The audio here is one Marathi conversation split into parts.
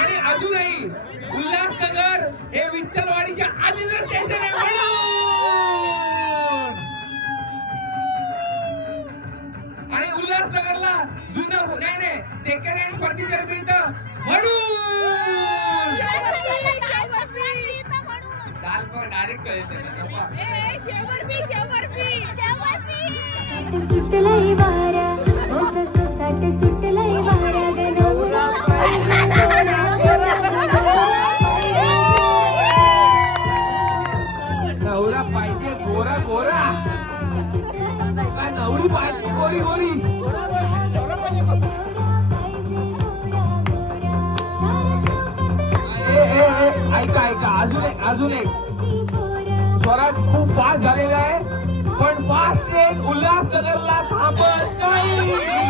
आणि अजूनही उल्हासनगर हे विठ्ठलवाडीच्या आधीचं स्टेशन आहे म्हणून आणि उल्हासनगरला जुनं नाही सेकंड हँड फर्निचर मिळतं म्हणून दाल पण डायरेक्ट कळते नवरा पाहिजे गोरा गोरा काय नवरी पाहिजे गोरी गोरी ऐका ऐका अजून एक स्वराज खूप फास्ट झालेला आहे पण फास्ट ट्रेन उल्हासनगरला थांबत नाही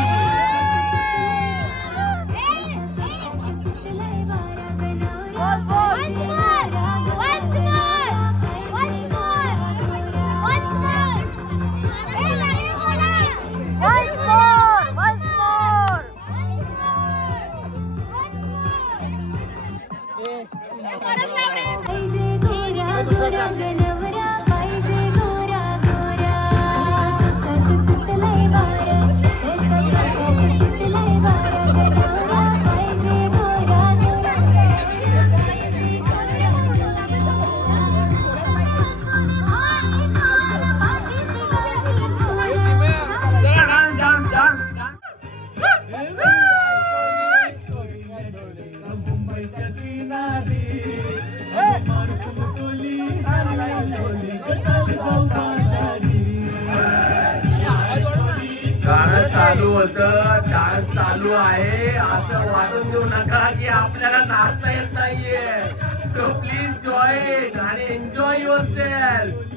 गाणं चालू होतं डान्स चालू आहे असं वाटून देऊ नका की आपल्याला नाचता येत नाहीये सो प्लीज जॉईन आणि एन्जॉय युअर सेल्फ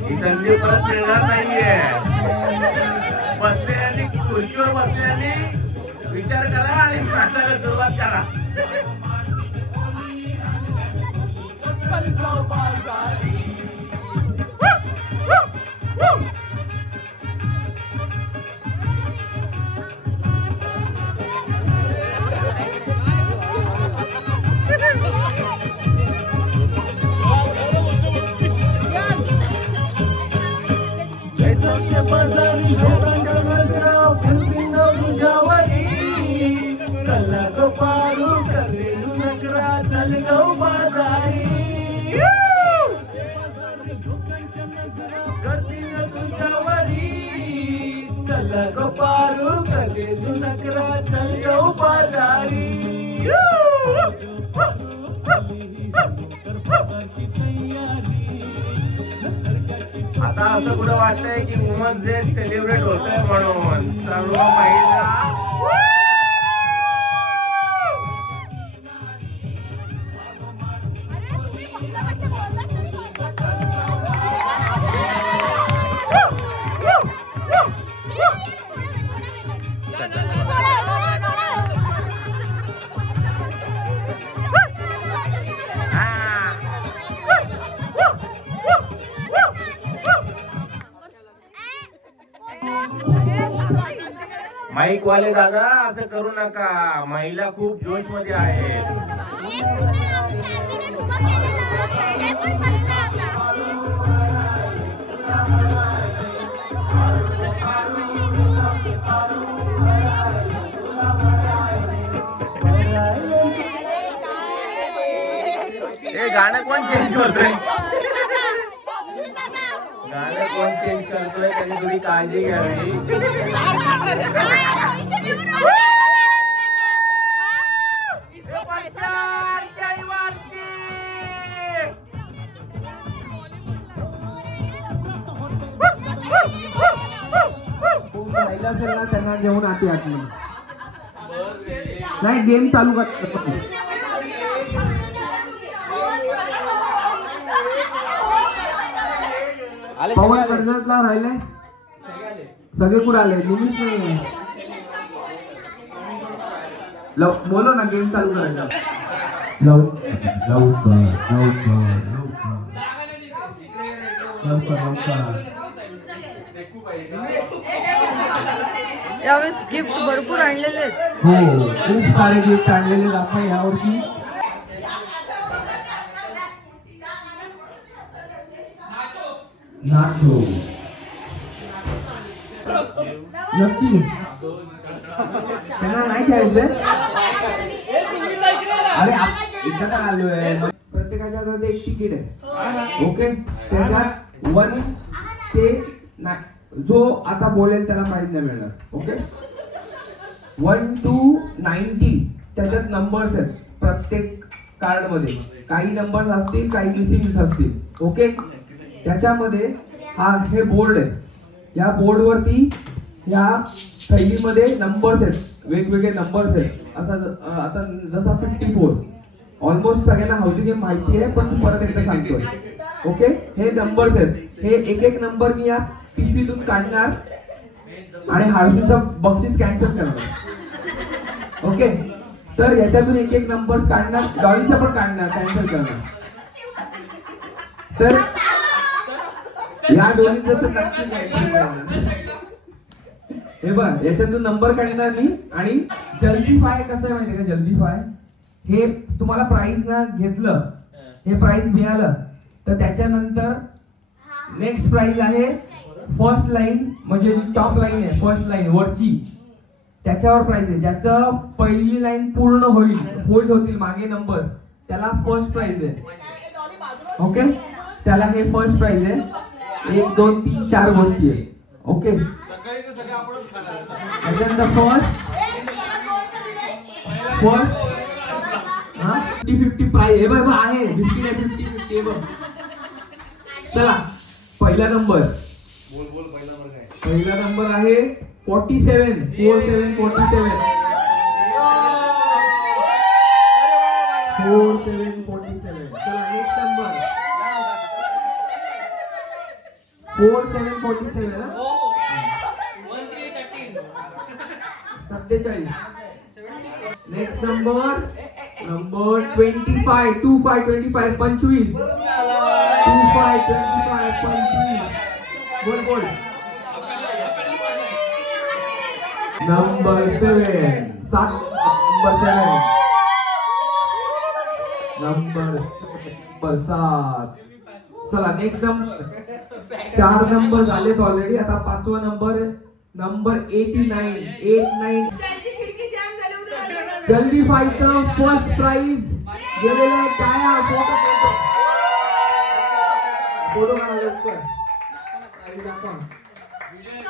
ही संधी परत मिळणार नाहीये बसलेल्यांनी खुर्चीवर बसलेल्यांनी विचार करा आणि नाचायला सुरुवात करा चला तो पारू करते सुनकरा चल जाऊ बाजारी करती न तुझ्यावरी चला तो पारू करते सुनकरा चल जाऊ बाजारी आता असं कुठं वाटतंय की वुमन्स डे सेलिब्रेट होतोय म्हणून सर्व महिला माईक वाले दादा असं करू नका महिला खूप जोश मध्ये आहेत हे गाणं कोण चेंज करतोय गाणं कोण चेंज करतोय त्यांनी थोडी काळजी घ्यावी महिला असेल ना त्यांना घेऊन आती आतली नाही गेम चालू कर. पवन कर्जतला राहिले सगळे कुठे आले लिमिट नाही. बोलो ना गेम चालू करायचा. यावेळेस गिफ्ट भरपूर आणलेले आहेत. हो खूप सारे गिफ्ट आणलेले आपण यावर्षी. नाचो नक्की त्यांना नाही खेळायचं. अरे इथं का आलोय. प्रत्येकाच्या हातात एक तिकीट आहे. ओके त्याच्यात 1 ते जो आता बोलेल त्याला प्राइज नाही मिळणार. ओके 1 to 90 त्याच्यात नंबर्स आहेत प्रत्येक कार्ड मध्ये. काही नंबर्स असतील काही मिसिंग असतील. ओके त्याच्यामध्ये हे बोर्ड आहे. या बोर्ड वरती या थैलीमध्ये नंबर्स आहेत. वेगवेगळे नंबर्स आहेत. असं आता जसा 54 ऑलमोस्ट सगळ्यांना हाऊसिंग गेम माहिती आहे पण परत एकदा सांगतोय. ओके हे नंबर्स आहेत. हे एक एक नंबर मी या पिशवीतून काढणार आणि हर्षूचं बक्षीस कॅन्सल करणार. ओके तर याच्यातून एक एक नंबर्स काढणार. डॉलीचा पण काढणार कॅन्सल करणार. तर या दोन्हीचं तर नक्की हे बघ याच्यातून नंबर काढणार मी. आणि जल्दीफाय कसं आहे माहिती का. जल्दीफाय हे तुम्हाला प्राइज ना घेतलं हे प्राइज मिळालं तर त्याच्यानंतर नेक्स्ट प्राइज आहे फर्स्ट लाईन म्हणजे टॉप लाईन आहे फर्स्ट लाईन वरची त्याच्यावर प्राइज आहे. ज्याचं पहिली लाईन पूर्ण होईल फोल्ड होतील मागे नंबर त्याला फर्स्ट प्राइज आहे. ओके त्याला हे फर्स्ट प्राइज आहे. 1 2 3 4 गोष्टी आहे. ओके फर्स्ट 50-50 प्राइज हे बघ आहे. बिस्किट आहे 50-50 बघ. चला पहिला नंबर पहिला नंबर आहे 47 47 47 47 47. चला नेक्स्ट नंबर 47 47 47. नेक्स्ट नंबर 25 25 25 25 बोल बोल. Number 7 number 7. चला नेक्स्ट नंबर 4 नंबर झालेत ऑलरेडी. आता 5वा नंबर 89. जल्दी फायचं फर्स्ट प्राइज गेलेलं आहे. टाळ्या फोटो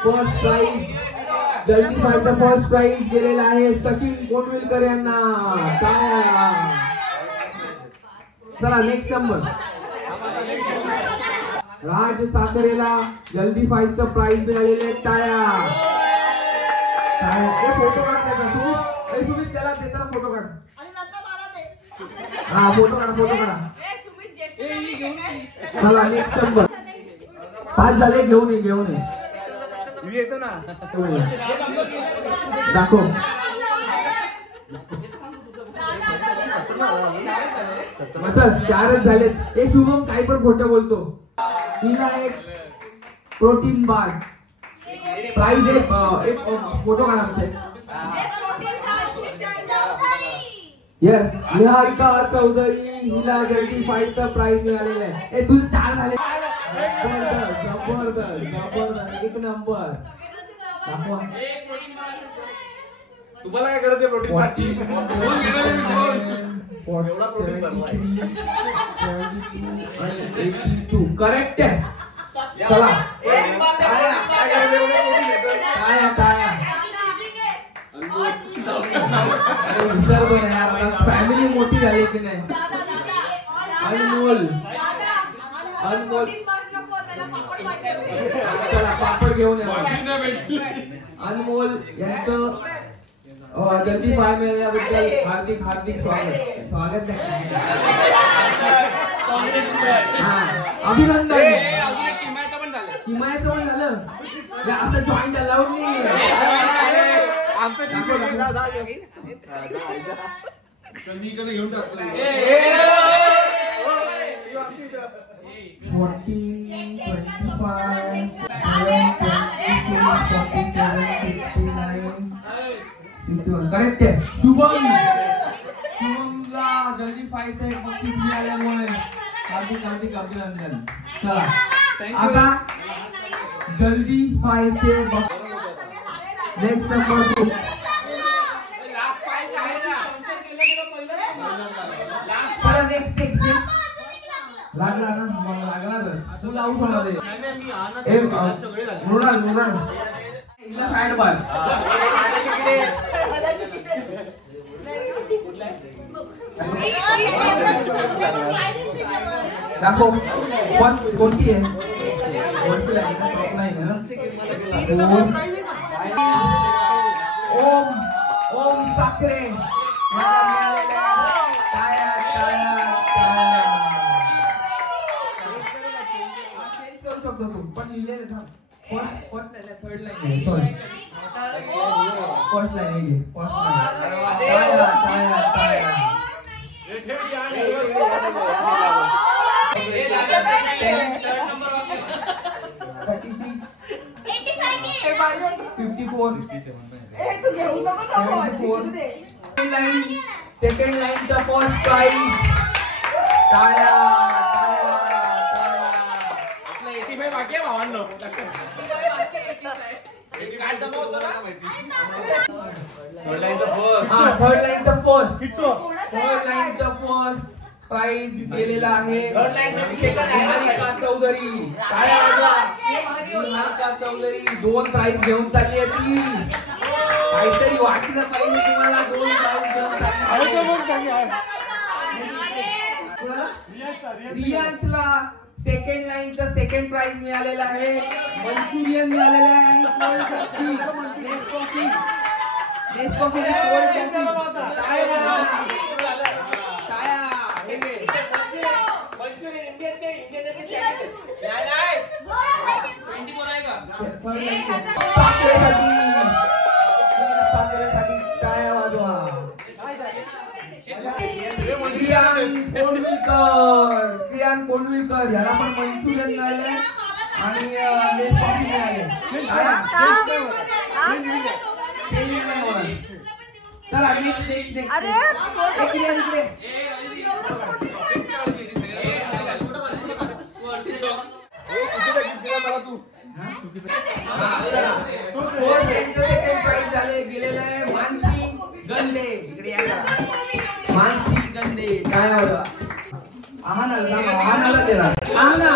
फर्स्ट प्राइज जल्दी फायचं फर्स्ट प्राइज गेलेला आहे सचिन गोंडविलकर यांना. टाळ्या. चला नेक्स्ट नंबर राज साखरेला जल्दी फायचं प्राइज मिळालेलं आहे. टाळ्या. फोटो काढ तू. सुमित त्याला देताना फोटो काढ. हा फोटो काढा. चला नेक्स्ट नंबर 5 झाले. घेऊन ये येतो ना दाखव. चल 4च झालेत. हे शुभम काही पण खोटं बोलतो. तिला एक प्रोटीन बार प्राइज एक फोटो काढा. यस निहारिका चौधरी हिला जल्दी फाईटचा प्राइज मिळालेला आहे. हे तुझे 4 झाले. जबरदस्त 1 नंबर. तुम्हाला काय करायचं प्रोटीन बारची करेक्ट आहे. चला फॅमिली मोठी झाली की नाही. अनमोल चला पापड घेऊन या. अनमोल यांचं जल्दी फाय मिळाल्याबद्दल हार्दिक हार्दिक स्वागत. स्वागत नाही, अभिनंदन. हिमायचं पण झालं. असं जॉईंट अलाउड नाही. घेऊन टाकलं. 14, करेक्ट आहे. शुभमला जल्दी फायचं एक बक्षीस मिळाल्यामुळे हार्दिक हार्दिक अभिनंदन. चला आता जल्दी फायचे नेक्स्ट नंबर 2. चला नेक्स्ट लागला ना, मला लागला तर तू लावू मला दे. मृणाल इला साइड बार दाखव कोणती आहे. ओम साखरे करू शकतो तू, पण लिहिलेलं ना first line third line sorry first line आहे. फर्स्ट सेकंड लाईनचा फर्स्ट प्राइज. टाळ्या. थर्ड लाईनचा फर्स्ट प्राइज गेलेला आहे निहारिका चौधरी. निहारिका चौधरी 2 प्राइज घेऊन चालली आहे. ती काहीतरी वाटलं पाहिजे तुम्हाला. 2 प्राइज घेऊन चालली. रियांशला सेकंड लाईनचा सेकंड प्राइज मिळालेला आहे. मंचुरियन मिळालेला आहे आणि कोल्ड कॉफी. नेस्कॉफी कोल्ड टाळ्या वाजवा. क्रियान कोंडविलकर याला पण मंचुरियन मिळाले आणि नेस्कॉफी मिळाले. चला नेक्स्ट झाले गेलेलं आहे. मानसी गंदे इकडे या. मानसी गंदे काय होतं. आहानाला दिला. आहाना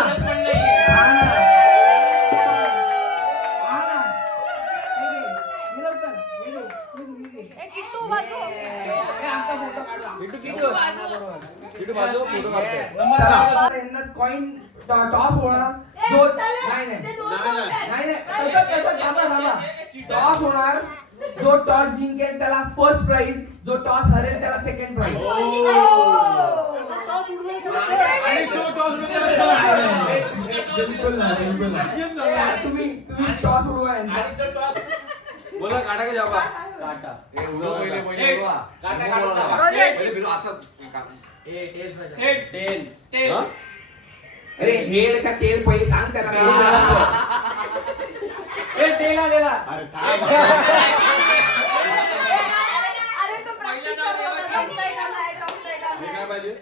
कॉइन टॉस होणार. टॉस होणार. जो टॉस जिंकेल त्याला फर्स्ट प्राइज. जो टॉस हरेल त्याला सेकंड प्राइज. तुम्ही टॉस उडवा. बोला काटा का जाबा. काटा अरे हेड का टेल पहिले सांग त्याला. टेल आलेला. अरे तो प्रॅक्टिस जमतंय का नाही. काय पाहिजे.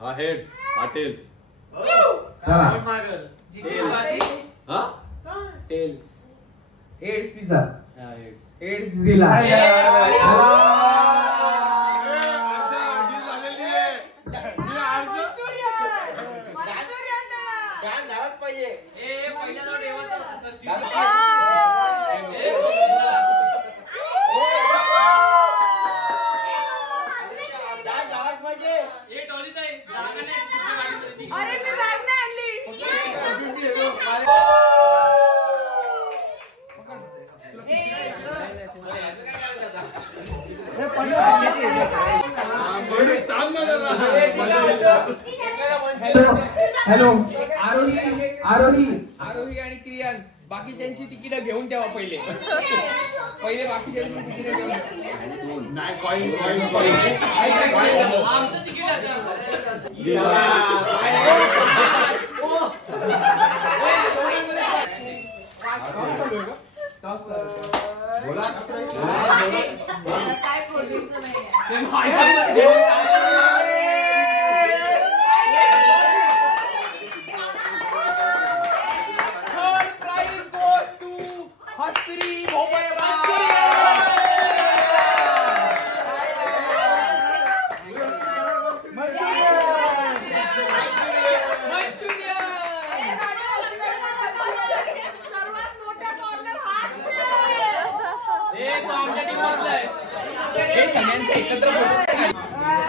हा हेड्स हा टेल्स. टेल्स हेड्स तिचा. हेड्स दिला. अरे मी बॅग नाही आणली. हॅलो आरोही आणि क्रियान बाकीच्यांची तिकीट घेऊन ठेवा पहिले बाकीच्यांची तिकीट घेऊन आमचं तिकीट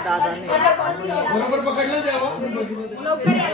दादाने बरोबर पकडलं लवकर या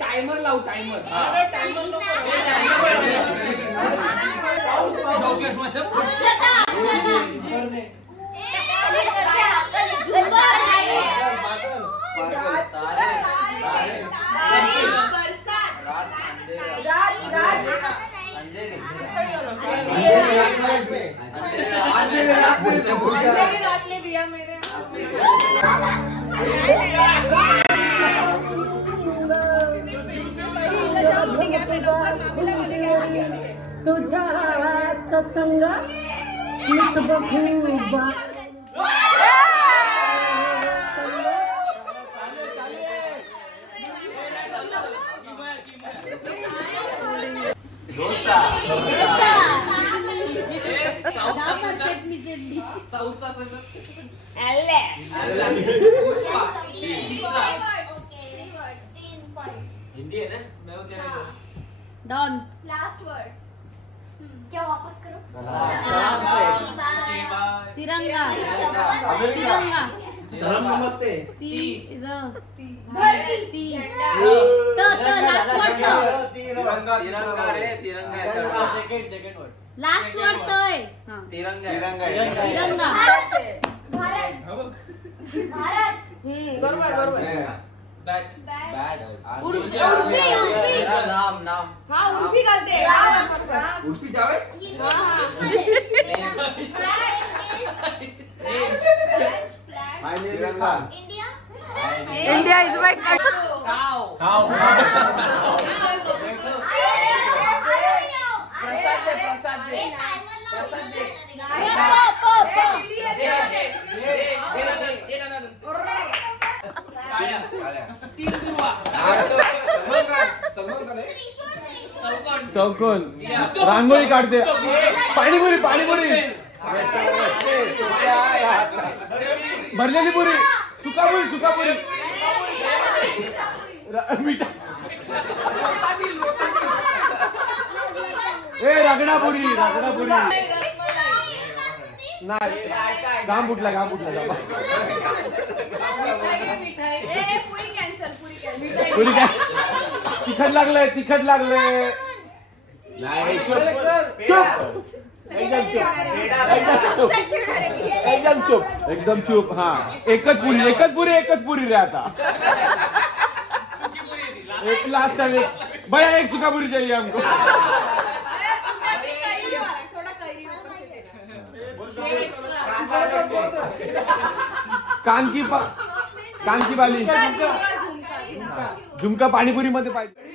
टाइमर लावू टाइमर तुझ्या संग हिंदी है ना मैं वो क्या डॉन लास्ट वर्ड क्या वापस करो तिरंगा तिरंगा सलाम नमस्ते ती लास्ट वर्ड तिरंगा रे तिरंगा सेकंड वर्ड लास्ट वर्ड तय तिरंगा तिरंगा भारत भारत बरोबर बैच उर्फी नाम हा उर्फी करते Urfi Javed India India is my country प्रसाद चौकोन रांगोळी काढते पाणीपुरी भरलेली पुरी सुकापुरी मिठा ए रगडापुरी नाही घाम फुटला डबा पुरी काय तिखट लागलंय नाही चुप एकदम चुप हा एकच पुरी रे आता एक लास्ट टाइम भैया एक सुखा पुरी चाहिए हमको कान की बाली झुमका पाणीपुरी मध्ये पाहिजे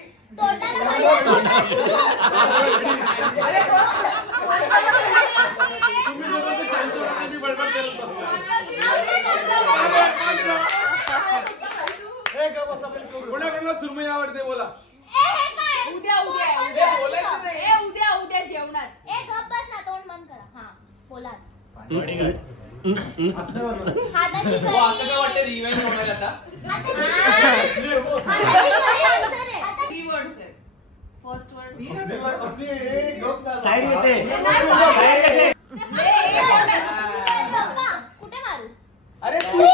कोणाकडला सुरमई आवडते बोला उद्या जेवणात एक गप्प बस ना तोंड बंद करा हा बोला हाताची असं काय वाटतं रिव्हेंज होणार आता फर्स्ट वर्ड साईड येते कुठे मारू अरे तू